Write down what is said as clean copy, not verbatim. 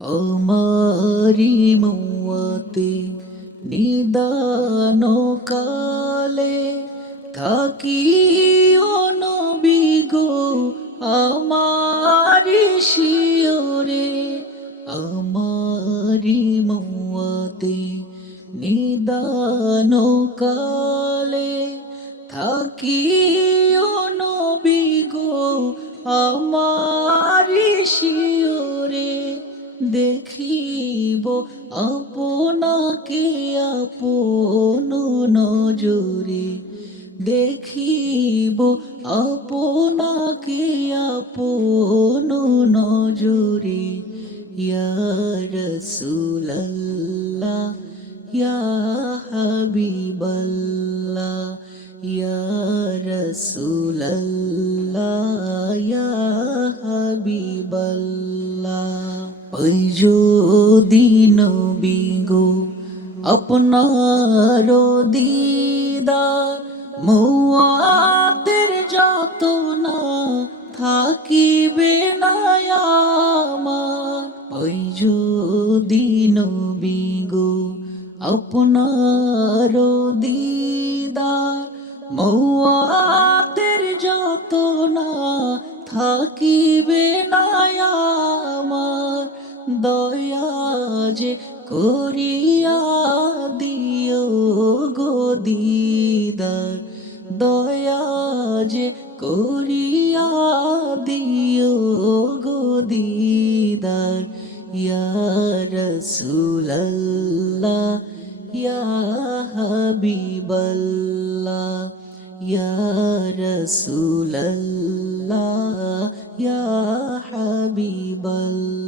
আমারি মৌয়াতে নিদান কালে থাকি নবী গো আমারি শিয়রে আমারি মৌয়াতে নিদান কালে থাকি নবী গো আমারি শিয়রে দেখিব আপনাকে আপন নজরে দেখিব আপনাকে আপন নজরে ইয়া রাসূলুল্লাহ ইয়া হাবিবাল্লাহ ইয়া রাসূলুল্লাহ ইয়া হাবিবাল্লাহ ওই যদি নবী গো আপনার দিদার মৌয়াতের যত না থাকিবে না আমার ওই যদি নবী গো আপনার দিদার মৌয়াতের যত না থাকিবে না আমার দয়া যে করিয়া দিও গো দিদার দয়া যে করিয়া দিও গো দিদার ইয়া রাসূলুল্লাহ ইয়া হাবিবাল্লাহ ইয়া রাসূলুল্লাহ ইয়া হাবিবাল্লাহ।